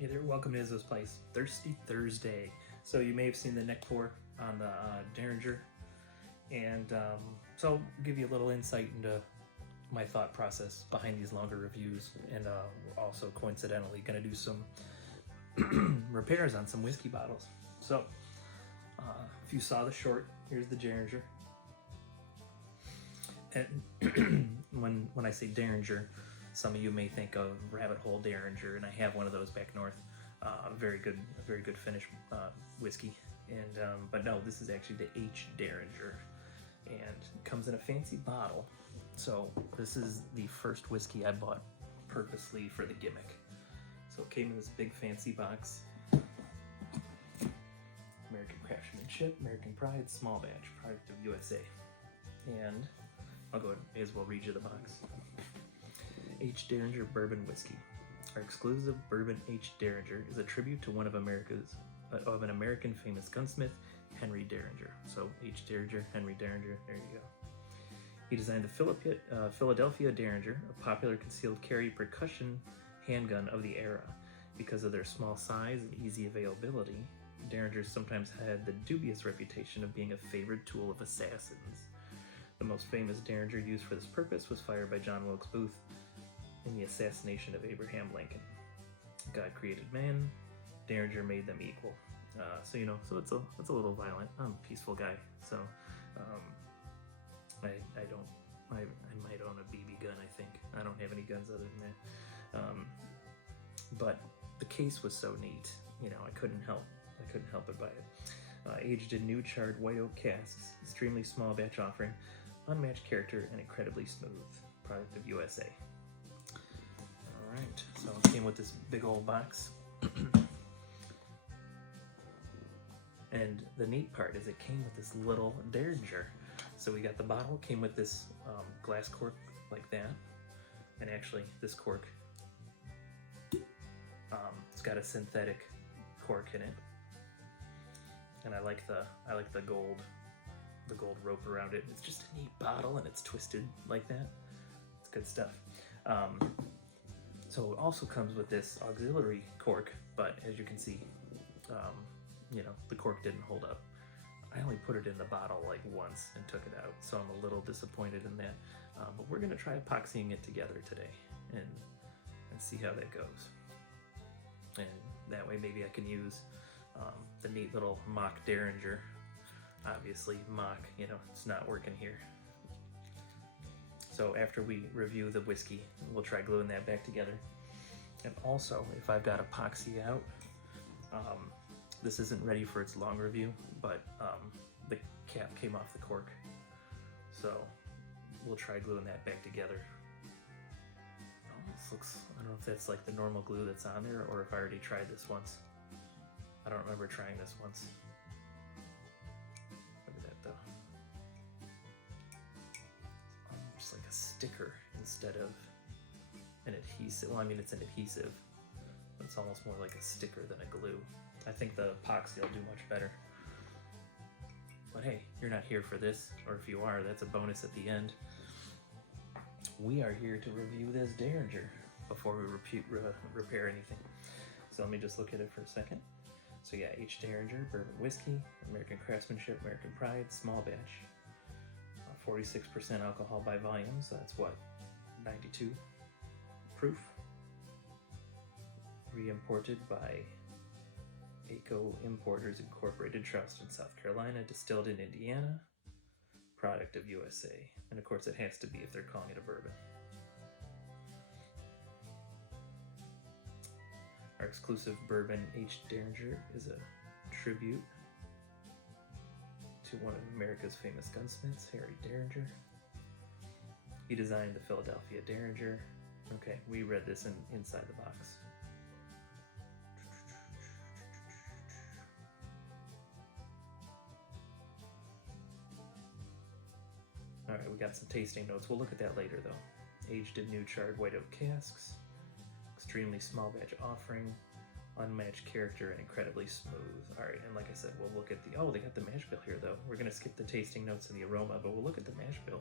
Hey there, welcome to Izzo's Place. Thirsty Thursday. So you may have seen the neck pour on the Deringer, and so I'll give you a little insight into my thought process behind these longer reviews, and we're also coincidentally going to do some repairs on some whiskey bottles. So if you saw the short, here's the Deringer. And when I say Deringer, some of you may think of Rabbit Hole Deringer, and I have one of those back north. A very good finish whiskey, and but no, this is actually the H Deringer, and it comes in a fancy bottle. So this is the first whiskey I bought purposely for the gimmick. So it came in this big fancy box. American craftsmanship, American pride, small batch, product of USA. And I'll go ahead, may as well read you the box. H. Deringer Bourbon Whiskey. Our exclusive Bourbon H. Deringer is a tribute to one of an American famous gunsmith, Henry Deringer. So H. Deringer, Henry Deringer, there you go. He designed the Philadelphia Deringer, a popular concealed carry percussion handgun of the era. Because of their small size and easy availability, Deringers sometimes had the dubious reputation of being a favored tool of assassins. The most famous Deringer used for this purpose was fired by John Wilkes Booth in the assassination of Abraham Lincoln. God created man, Deringer made them equal. So it's a little violent. I'm a peaceful guy, so I might own a BB gun. I think I don't have any guns other than that. But the case was so neat, I couldn't help but buy it. Aged in new charred white oak casks, extremely small batch offering, unmatched character, and incredibly smooth. Product of USA. Alright, so it came with this big old box. And the neat part is it came with this little Deringer. So we got the bottle, came with this glass cork like that. And actually, this cork, it's got a synthetic cork in it. And I like the gold rope around it. It's just a neat bottle, and it's twisted like that. It's good stuff. So it also comes with this auxiliary cork, but as you can see, the cork didn't hold up. I only put it in the bottle like once and took it out, so I'm a little disappointed in that. But we're gonna try epoxying it together today and see how that goes. And that way maybe I can use the neat little mock Deringer. Obviously mock, it's not working here. So after we review the whiskey, we'll try gluing that back together. And also, if I've got epoxy out, this isn't ready for its long review, but the cap came off the cork. So we'll try gluing that back together. Almost looks, I don't know if that's like the normal glue that's on there or if I already tried this once. I don't remember trying this once. Look at that though. It's almost like a sticker instead of an adhesive. Well, I mean, it's an adhesive, but it's almost more like a sticker than a glue. I think the epoxy will do much better. But hey, you're not here for this, or if you are, that's a bonus at the end. We are here to review this Deringer before we repair anything. So let me just look at it for a second. So yeah, H. Deringer, Bourbon Whiskey, American craftsmanship, American pride, small batch. 46% alcohol by volume, so that's what, 92 proof. Re-imported by ACO Importers Incorporated, Charleston, South Carolina, distilled in Indiana, product of USA. And of course it has to be if they're calling it a bourbon. Our exclusive Bourbon H. Deringer is a tribute to one of America's famous gunsmiths, Harry Deringer. He designed the Philadelphia Deringer. Okay, we read this inside the box. Alright, we got some tasting notes. We'll look at that later though. Aged in new charred white oak casks. Extremely small batch offering. Unmatched character and incredibly smooth. Alright, and like I said, we'll look at they got the mash bill here though. We're going to skip the tasting notes and the aroma, but we'll look at the mash bill.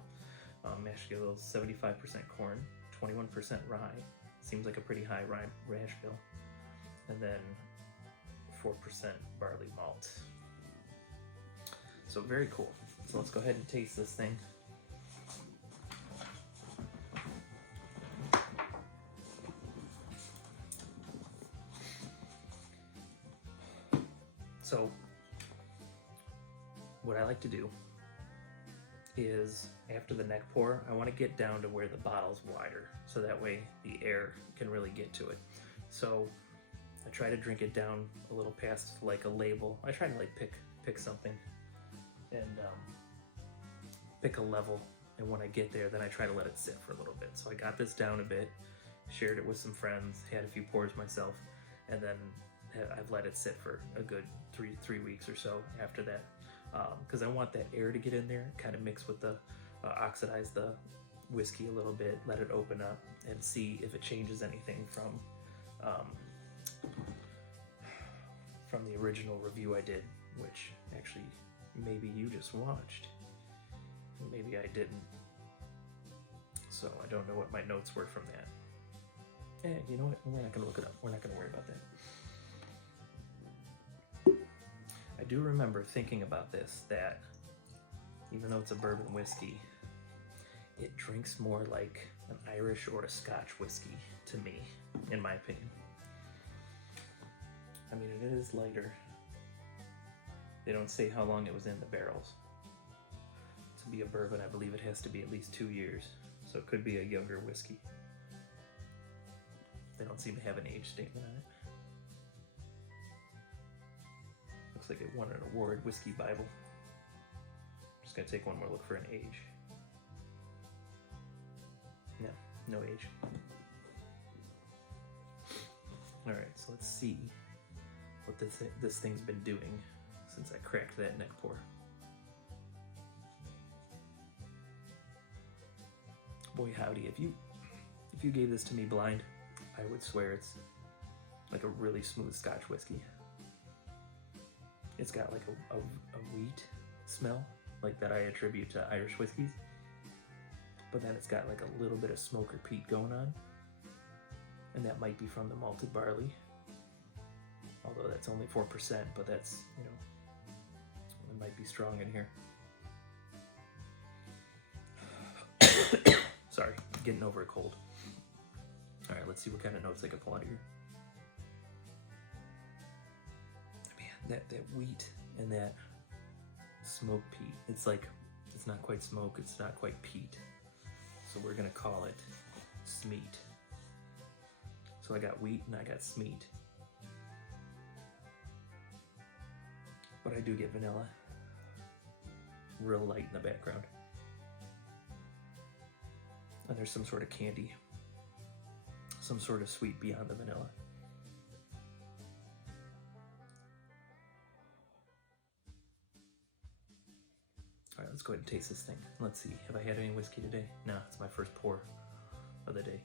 Mash bill is 75% corn, 21% rye. Seems like a pretty high rye mash bill. and then 4% barley malt. So very cool. So let's go ahead and taste this thing. So what I like to do is after the neck pour, I want to get down to where the bottle's wider, so that way the air can really get to it. So I try to drink it down a little past like a label. I try to like pick something and pick a level, and when I get there, then I try to let it sit for a little bit. So I got this down a bit, shared it with some friends, had a few pours myself, and then I've let it sit for a good three weeks or so after that, because I want that air to get in there, kind of mix with the oxidize the whiskey a little bit, let it open up, and see if it changes anything from the original review I did, which actually maybe you just watched, maybe I didn't. So I don't know what my notes were from that. You know what? We're not gonna look it up. We're not gonna worry about that. I do remember thinking about this, that even though it's a bourbon whiskey, it drinks more like an Irish or a Scotch whiskey to me, in my opinion. I mean, it is lighter. They don't say how long it was in the barrels. To be a bourbon, I believe it has to be at least 2 years, so it could be a younger whiskey. They don't seem to have an age statement on it. Looks like it won an award, Whiskey Bible. Just gonna take one more look for an age. No age. All right, so let's see what this thing's been doing since I cracked that neck pour. Boy howdy, if you gave this to me blind, I would swear it's like a really smooth Scotch whiskey. It's got like a wheat smell, like that I attribute to Irish whiskeys. But then it's got like a little bit of smoke or peat going on. And that might be from the malted barley. Although that's only 4%, but that's, you know, it might be strong in here. Sorry, getting over a cold. All right, let's see what kind of notes I can pull out of here. Man, that wheat and that smoke peat. It's like, it's not quite smoke, it's not quite peat. So we're gonna call it smeat. So I got wheat and I got smeat. But I do get vanilla. Real light in the background. And there's some sort of candy. Some sort of sweet beyond the vanilla. All right, let's go ahead and taste this thing. Let's see, have I had any whiskey today? No, it's my first pour of the day.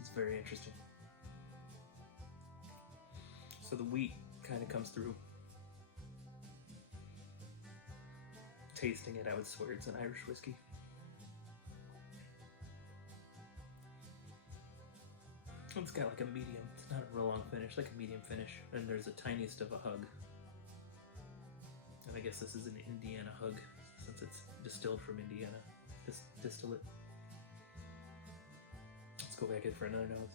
It's very interesting. So the wheat kind of comes through. Tasting it, I would swear it's an Irish whiskey. It's got like a medium, it's not a real long finish, like a medium finish. And there's the tiniest of a hug. And I guess this is an Indiana hug, since it's distilled from Indiana. Distillate. Let's go back in for another nose.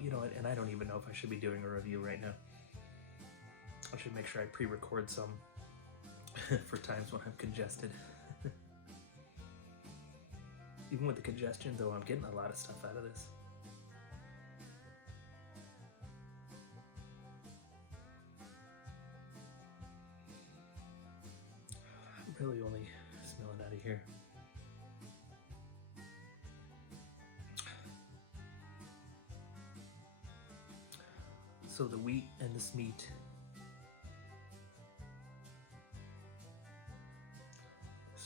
You know what, and I don't even know if I should be doing a review right now. I should make sure I pre-record some for times when I'm congested. Even with the congestion, though, I'm getting a lot of stuff out of this. I'm really only smelling out of here. So the wheat and the smeat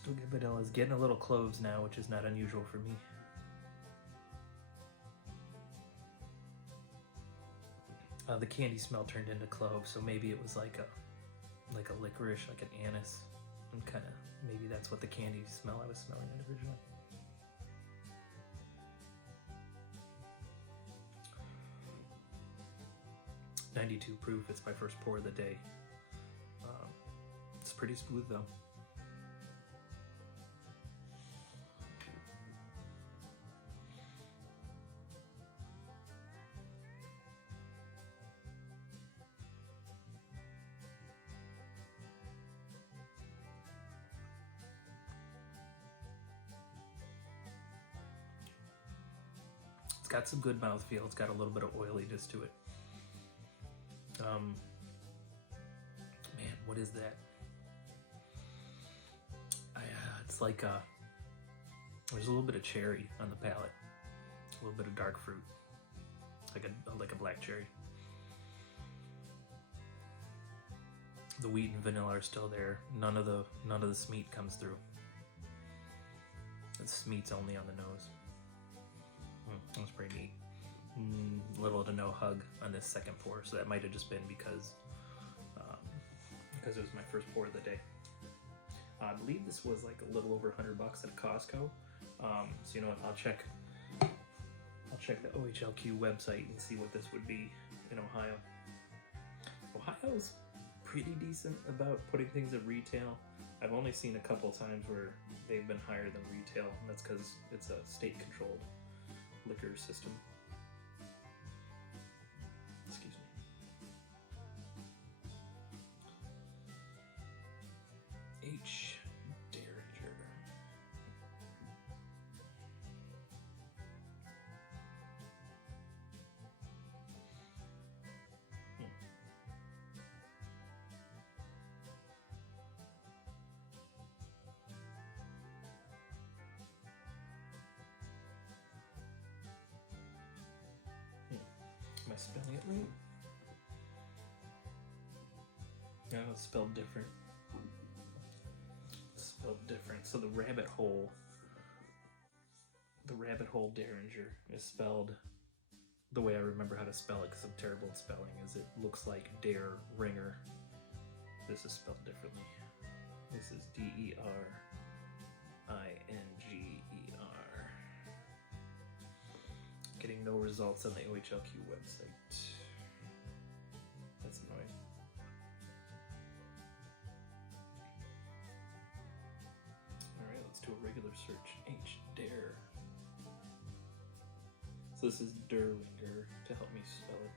Still good vanilla. Is getting a little cloves now, which is not unusual for me. The candy smell turned into clove, so maybe it was like a licorice, like an anise, and kind of maybe that's what the candy smell I was smelling originally. .92 proof. It's my first pour of the day. It's pretty smooth though. It's got some good mouthfeel. It's got a little bit of oiliness to it. Man, what is that? It's like there's a little bit of cherry on the palate, a little bit of dark fruit, like a black cherry. The wheat and vanilla are still there. None of the smeat comes through. The smeat's only on the nose. That's pretty neat. Little to no hug on this second pour, so that might have just been because it was my first pour of the day. I believe this was like a little over $100 at Costco. So you know what? I'll check the OHLQ website and see what this would be in Ohio. Ohio's pretty decent about putting things at retail. I've only seen a couple times where they've been higher than retail, and that's because it's a state-controlled liquor system. Excuse me. H. Deringer. Am I spelling it right? No, it's spelled different. So the rabbit hole Deringer is spelled the way I remember how to spell it, because I'm terrible at spelling. Is it looks like Deringer. This is spelled differently. This is Deringer. Getting no results on the OHLQ website. That's annoying. Alright, let's do a regular search. H. Dare. So this is Deringer to help me spell it.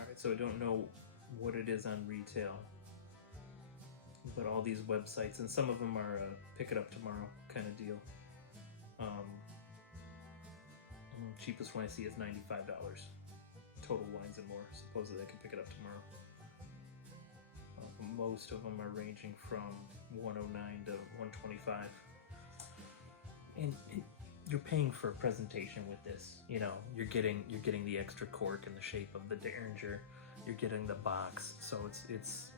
Alright, so I don't know what it is on retail, but all these websites, and some of them are pick it up tomorrow kind of deal. Cheapest one I see is $95. Total Wines and More. Supposedly I can pick it up tomorrow. Most of them are ranging from $109 to $125. And you're paying for a presentation with this. You know, you're getting the extra cork in the shape of the Deringer. You're getting the box, so it's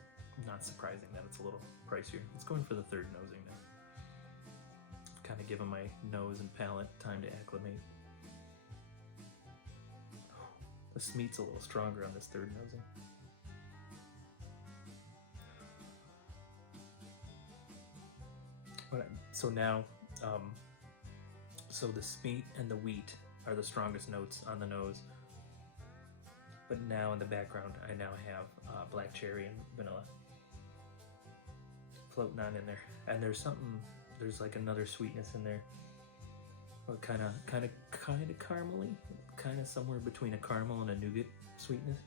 not surprising that it's a little pricier. It's going for the third nosing now. Kind of giving my nose and palate time to acclimate. The smeat's a little stronger on this third nosing. So now, so the smeat and the wheat are the strongest notes on the nose. But now in the background, I now have black cherry and vanilla floating on in there. And there's like another sweetness in there. Kind of caramely, kind of somewhere between a caramel and a nougat sweetness.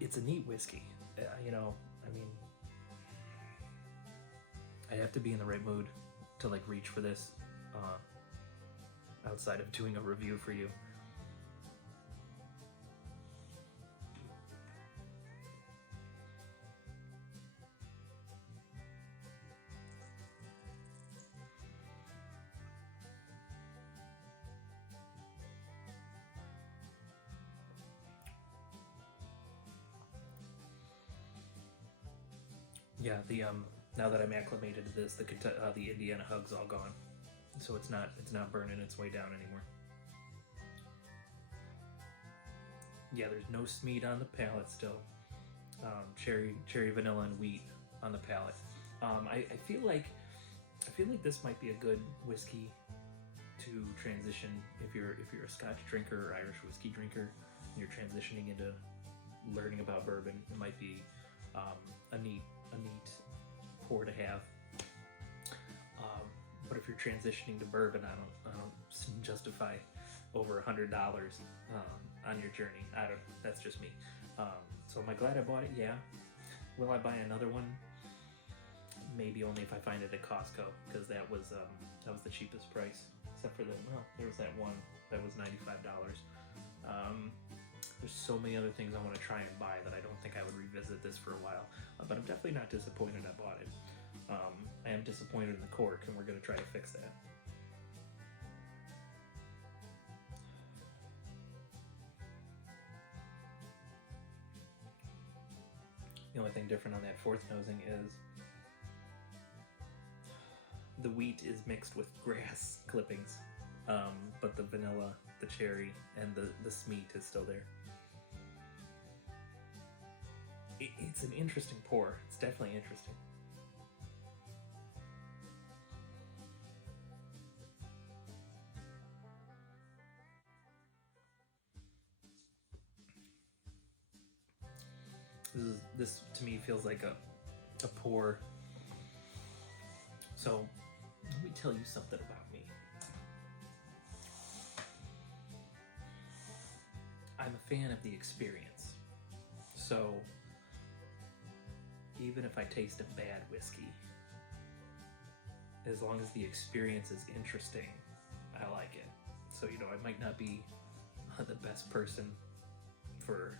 It's a neat whiskey. You know, I mean, I have to be in the right mood to like reach for this outside of doing a review for you. Yeah, the now that I'm acclimated to this, the Indiana hug's all gone, so it's not burning its way down anymore. Yeah, there's no Smeed on the palate still. Cherry, vanilla, and wheat on the palate. I feel like this might be a good whiskey to transition if you're a Scotch drinker or Irish whiskey drinker, and you're transitioning into learning about bourbon. It might be a neat pour to have. But if you're transitioning to bourbon, I don't justify over $100 on your journey. That's just me. So am I glad I bought it? Yeah. Will I buy another one? Maybe only if I find it at Costco, because that was the cheapest price. Except for there was that one that was $95. There's so many other things I want to try and buy that I don't think I would revisit this for a while. But I'm definitely not disappointed I bought it. I am disappointed in the cork, and we're going to try to fix that. The only thing different on that fourth nosing is the wheat is mixed with grass clippings, but the vanilla, the cherry, and the Smeed is still there. It's an interesting pour. It's definitely interesting. This to me feels like a pour. So let me tell you something about me. I'm a fan of the experience. So even if I taste a bad whiskey, as long as the experience is interesting, I like it. So, I might not be the best person for,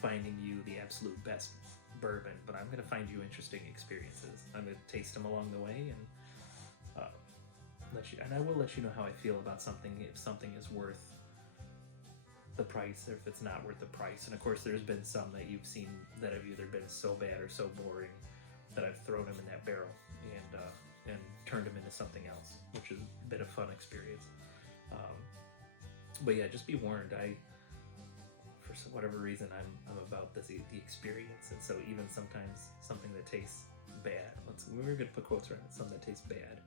finding you the absolute best bourbon, but I'm going to find you interesting experiences. I'm going to taste them along the way and I will let you know how I feel about something, if something is worth the price or if it's not worth the price. And of course, there's been some that you've seen that have either been so bad or so boring that I've thrown them in that barrel and turned them into something else, which has been a fun experience. But yeah, just be warned. For whatever reason, I'm about the experience, and so even sometimes something that tastes bad. We're gonna put quotes around it. Something that tastes bad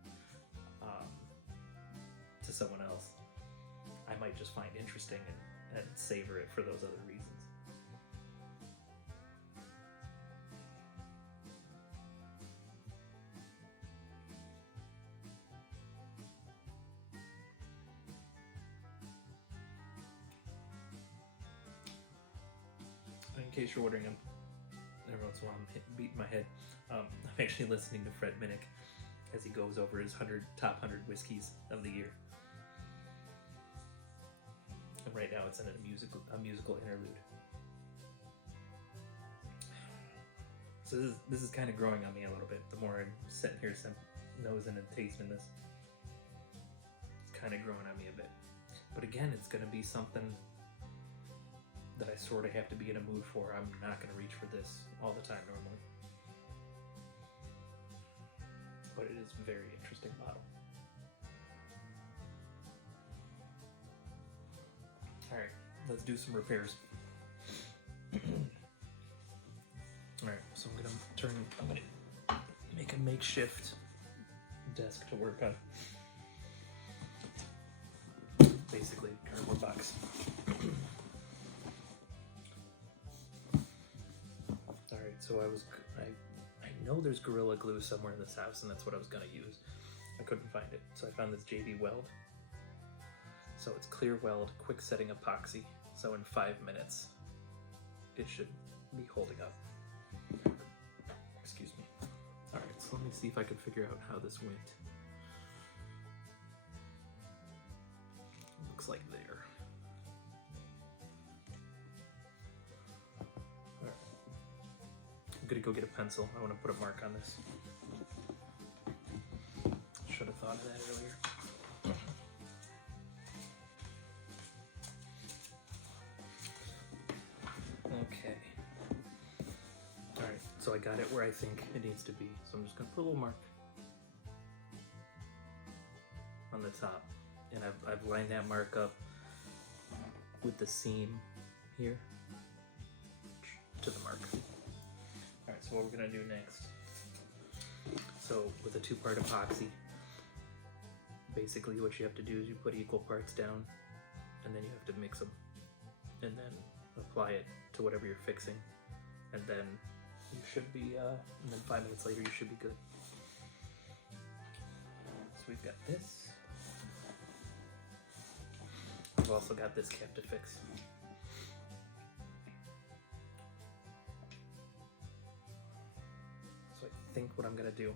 to someone else, I might just find interesting and savor it for those other reasons. In case you're wondering, every once in a while I'm beating my head. I'm actually listening to Fred Minnick as he goes over his top 100 whiskeys of the year. And right now it's in a musical interlude. So this is kind of growing on me a little bit. The more I'm sitting here nosing and tasting this, it's kind of growing on me a bit. But again, it's going to be something that I sort of have to be in a mood for. I'm not going to reach for this all the time normally. But it is a very interesting bottle. Alright, let's do some repairs. Alright, so I'm going to make a makeshift desk to work on. Basically, cardboard box. So I know there's Gorilla Glue somewhere in this house, and that's what I was going to use. I couldn't find it, so I found this JB Weld. So it's clear weld, quick setting epoxy. So in 5 minutes, it should be holding up. Excuse me. All right, so let me see if I can figure out how this went. Looks like there. I'm gonna go get a pencil. I want to put a mark on this. Should have thought of that earlier. Okay. Alright, So I got it where I think it needs to be. So I'm just gonna put a little mark on the top. And I've lined that mark up with the seam here to the mark. All right, so what we're gonna do next. So with a 2-part epoxy, basically what you have to do is you put equal parts down and then you have to mix them and then apply it to whatever you're fixing. And then you should be, and then 5 minutes later you should be good. So we've got this. We've also got this cap to fix. So I think what I'm gonna do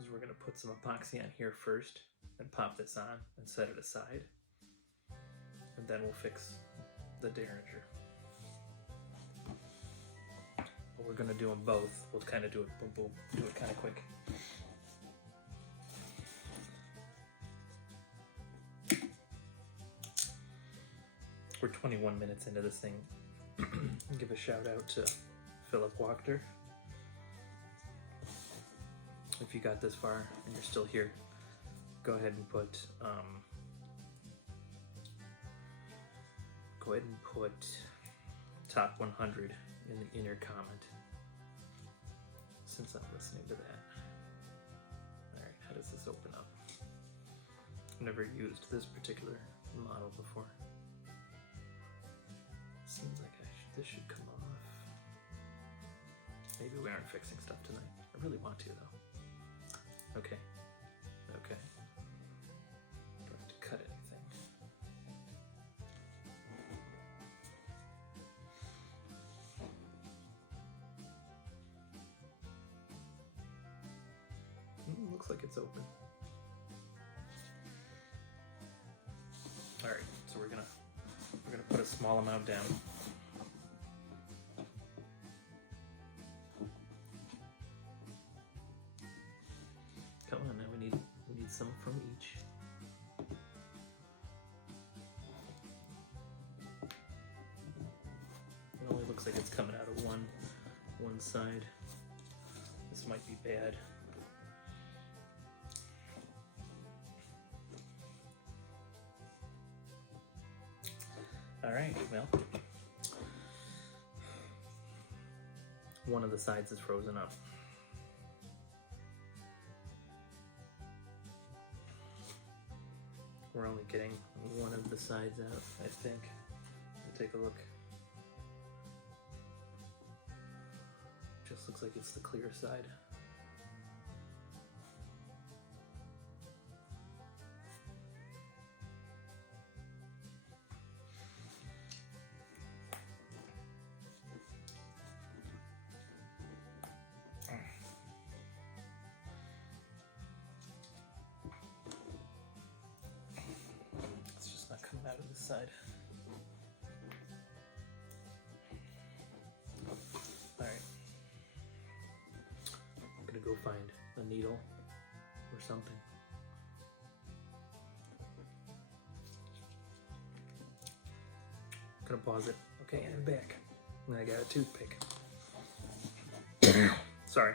is we're gonna put some epoxy on here first and pop this on and set it aside. And then we'll fix the Deringer. But we're gonna do them both. We'll kind of do it boom boom, do it kind of quick. We're 21 minutes into this thing. Give a shout out to Philip Wachter. If you got this far and you're still here, go ahead and put top 100 in your comment, since I'm listening to that. All right, how does this open up? I've never used this particular model before. Seems like this should come off. Maybe we aren't fixing stuff tonight. I really want to though. Okay. Okay. Don't have to cut anything. Looks like it's open. All right, so we're gonna put a small amount down. Come on, now we need some from each. It only looks like it's coming out of one side. This might be bad. All right, well, one of the sides is frozen up. We're only getting one of the sides out, I think. Take a look. Just looks like it's the clear side. Out of this side. All right. I'm gonna go find a needle or something. Gonna pause it. Okay, and I'm back. And I got a toothpick. Sorry.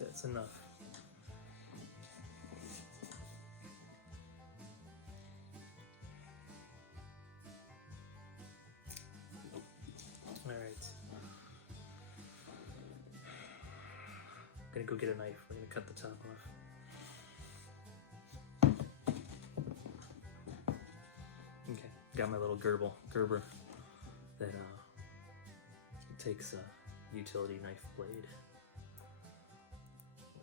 That's enough. All right. I'm gonna go get a knife. We're gonna cut the top off. Okay, got my little Gerber that takes a utility knife blade.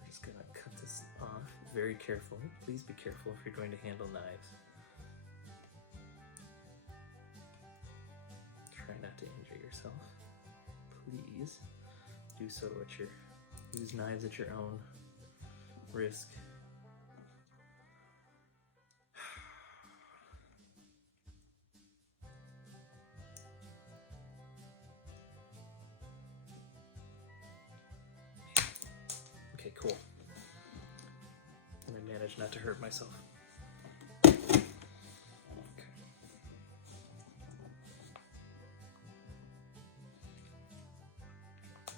Just gonna cut this off very carefully. Please be careful if you're going to handle knives. Try not to injure yourself. Please do so at your Use knives at your own risk. Okay, cool. I managed not to hurt myself. Okay.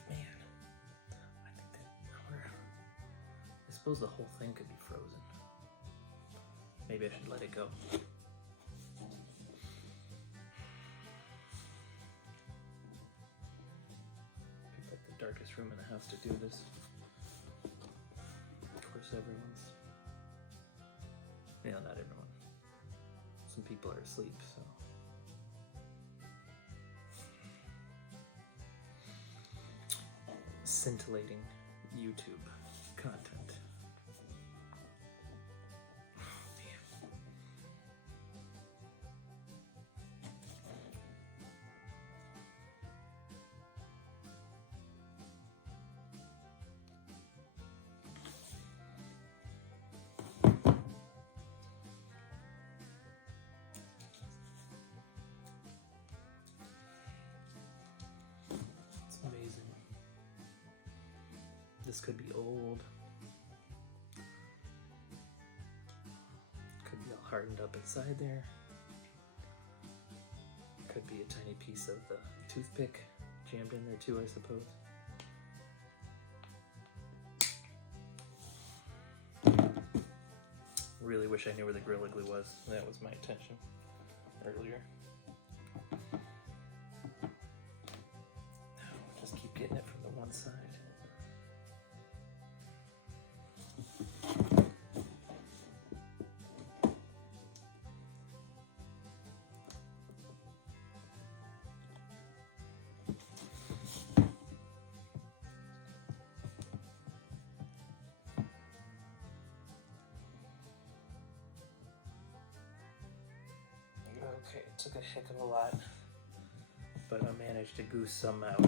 Man, I suppose the whole thing could be frozen. Maybe I should let it go. Picked like the darkest room in the house to do this. Of course, everyone's. Yeah, not everyone. Some people are asleep, so. Scintillating YouTube content. This could be old. Could be all hardened up inside there. Could be a tiny piece of the toothpick jammed in there too, I suppose. Really wish I knew where the Gorilla Glue was. That was my intention earlier. Now just keep getting it from the one side. Okay, it took a heck of a lot, but I managed to goose some out.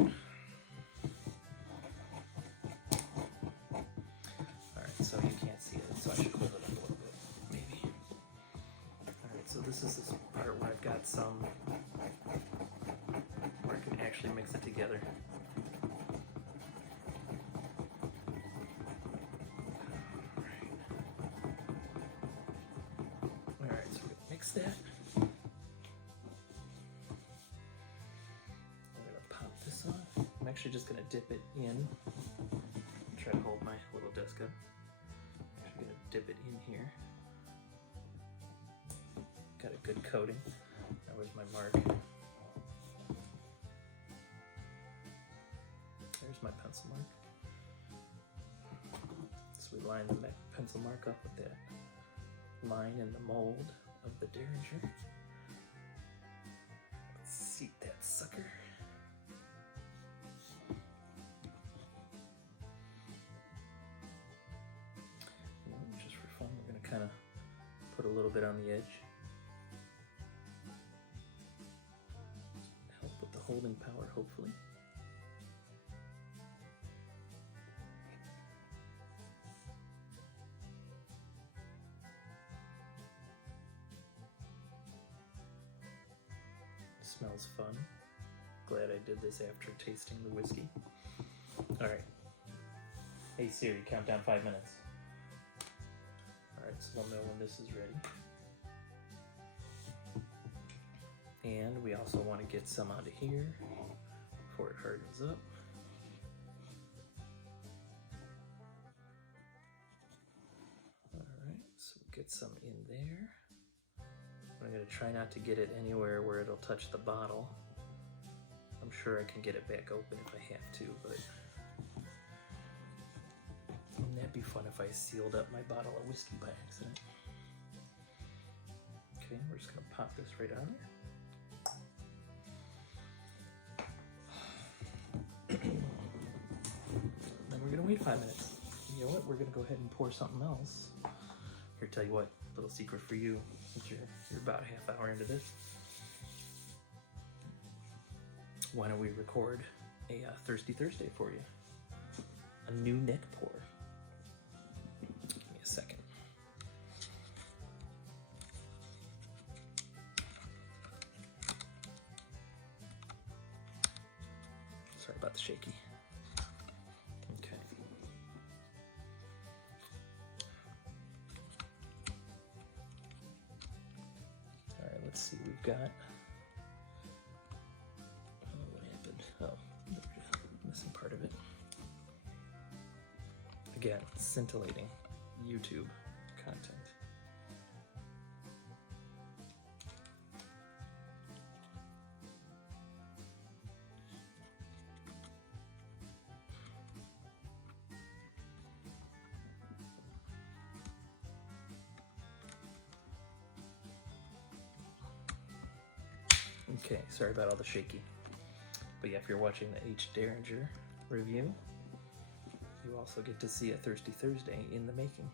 Alright, so you can't see it, so I should hold it up a little bit, maybe. Alright, so this is this part where I've got some, where I can actually mix it together. Alright, so we're gonna mix that. I'm actually just going to dip it in. Try to hold my little desk up. I'm going to dip it in here. Got a good coating. Now where's my mark? There's my pencil mark. So we line the pencil mark up with that line in the mold of the Deringer. Let's seat that sucker. Kind of put a little bit on the edge. Help with the holding power, hopefully. Smells fun. Glad I did this after tasting the whiskey. All right. Hey Siri, count down 5 minutes. Alright, so we'll know when this is ready. And we also want to get some onto here before it hardens up. Alright, so we'll get some in there. I'm going to try not to get it anywhere where it'll touch the bottle. I'm sure I can get it back open if I have to, but wouldn't that be fun if I sealed up my bottle of whiskey by accident? Okay, we're just going to pop this right on there. Then we're going to wait 5 minutes. You know what? We're going to go ahead and pour something else. Here, tell you what, little secret for you, since you're about a half hour into this. Why don't we record a Thirsty Thursday for you? a new neck pour. Give me a second. Sorry about the shaky. Okay. All right, let's see. We've got. Oh, what happened? Oh, missing part of it. Again, scintillating YouTube content. Okay, sorry about all the shaky. But yeah, if you're watching the H. Deringer review, you also get to see a Thirsty Thursday in the making.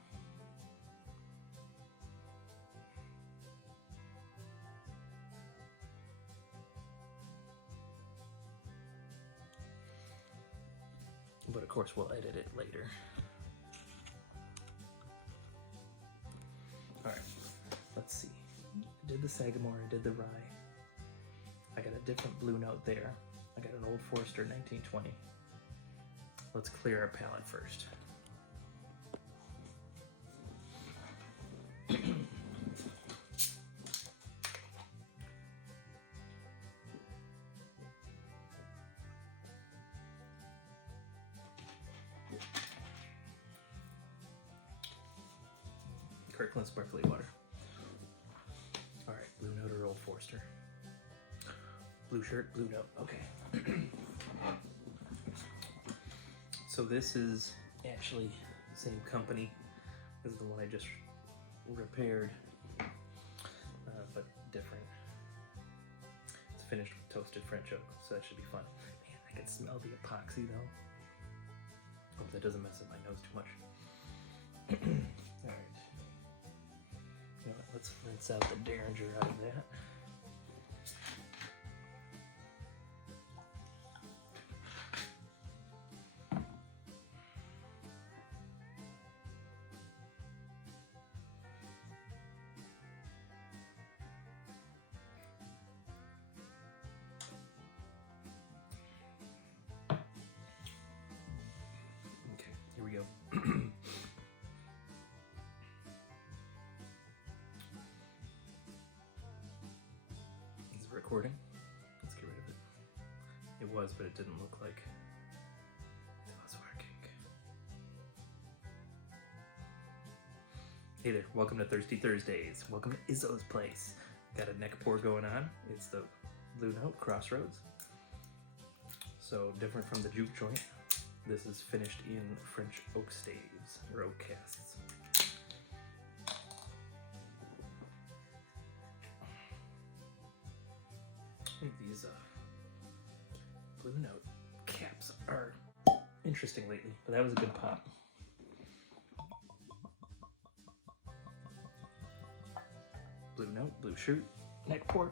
But of course, we'll edit it later. All right, let's see. I did the Sagamore, I did the rye. I got a different blue note there. I got an Old Forester 1920. Let's clear our palate first. Kirkland sparkling water. All right, blue note or Old Forester? Blue shirt, blue note, okay. So this is actually the same company as the one I just repaired, but different. It's finished with toasted French oak, so that should be fun. Man, I can smell the epoxy though. Hope that doesn't mess up my nose too much. All right. You know what, let's rinse out the Deringer out of that. Here we go. Is it recording? Let's get rid of it. It was, but it didn't look like it was working. Hey there, welcome to Thirsty Thursdays. Welcome to Izzo's place. Got a neck pour going on. It's the Blue Note Crossroads. So different from the juke joint. This is finished in French oak staves, or oak casts. I think these Blue Note caps are interesting lately, but that was a good pop. Blue Note, blue shirt, neck pour.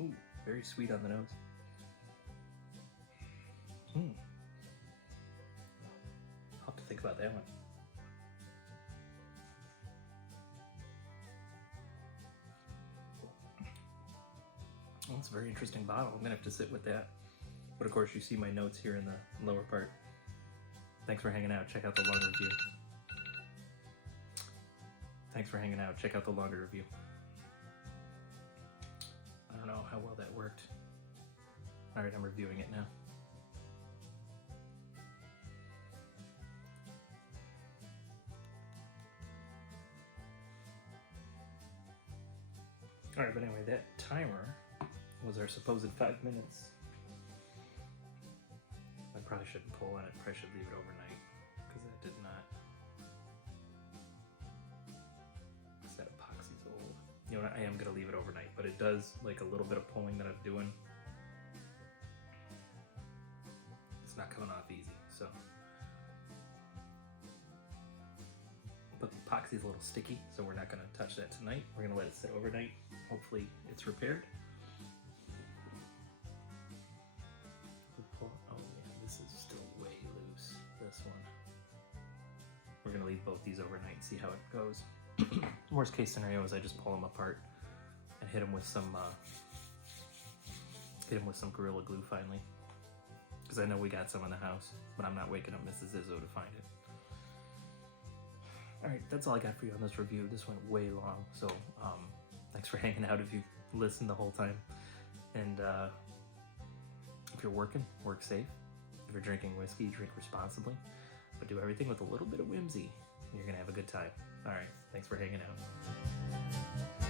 Ooh, very sweet on the nose. I'll have to think about that one. Well, it's a very interesting bottle. I'm gonna have to sit with that. But of course, you see my notes here in the lower part. Thanks for hanging out. Check out the longer review. Thanks for hanging out. Check out the longer review. I don't know how well that worked. All right, I'm reviewing it now. All right, but anyway, that timer was our supposed 5 minutes. I probably shouldn't pull on it. Probably should leave it overnight because that did not. Because that epoxy's old. You know what? I am gonna leave it overnight, but it does like a little bit of pulling that I'm doing. It's not coming off easy, so. But the epoxy's a little sticky, so we're not gonna touch that tonight. We're gonna let it sit overnight. Hopefully it's repaired. we're gonna leave both these overnight and see how it goes. Worst case scenario is I just pull them apart and hit them with some Gorilla Glue finally, because I know we got some in the house, but I'm not waking up Mrs. Izzo to find it. All right, that's all I got for you on this review. This went way long, so thanks for hanging out if you listened the whole time. And if you're working, work safe. If you're drinking whiskey, drink responsibly, but do everything with a little bit of whimsy. You're gonna have a good time. All right, thanks for hanging out.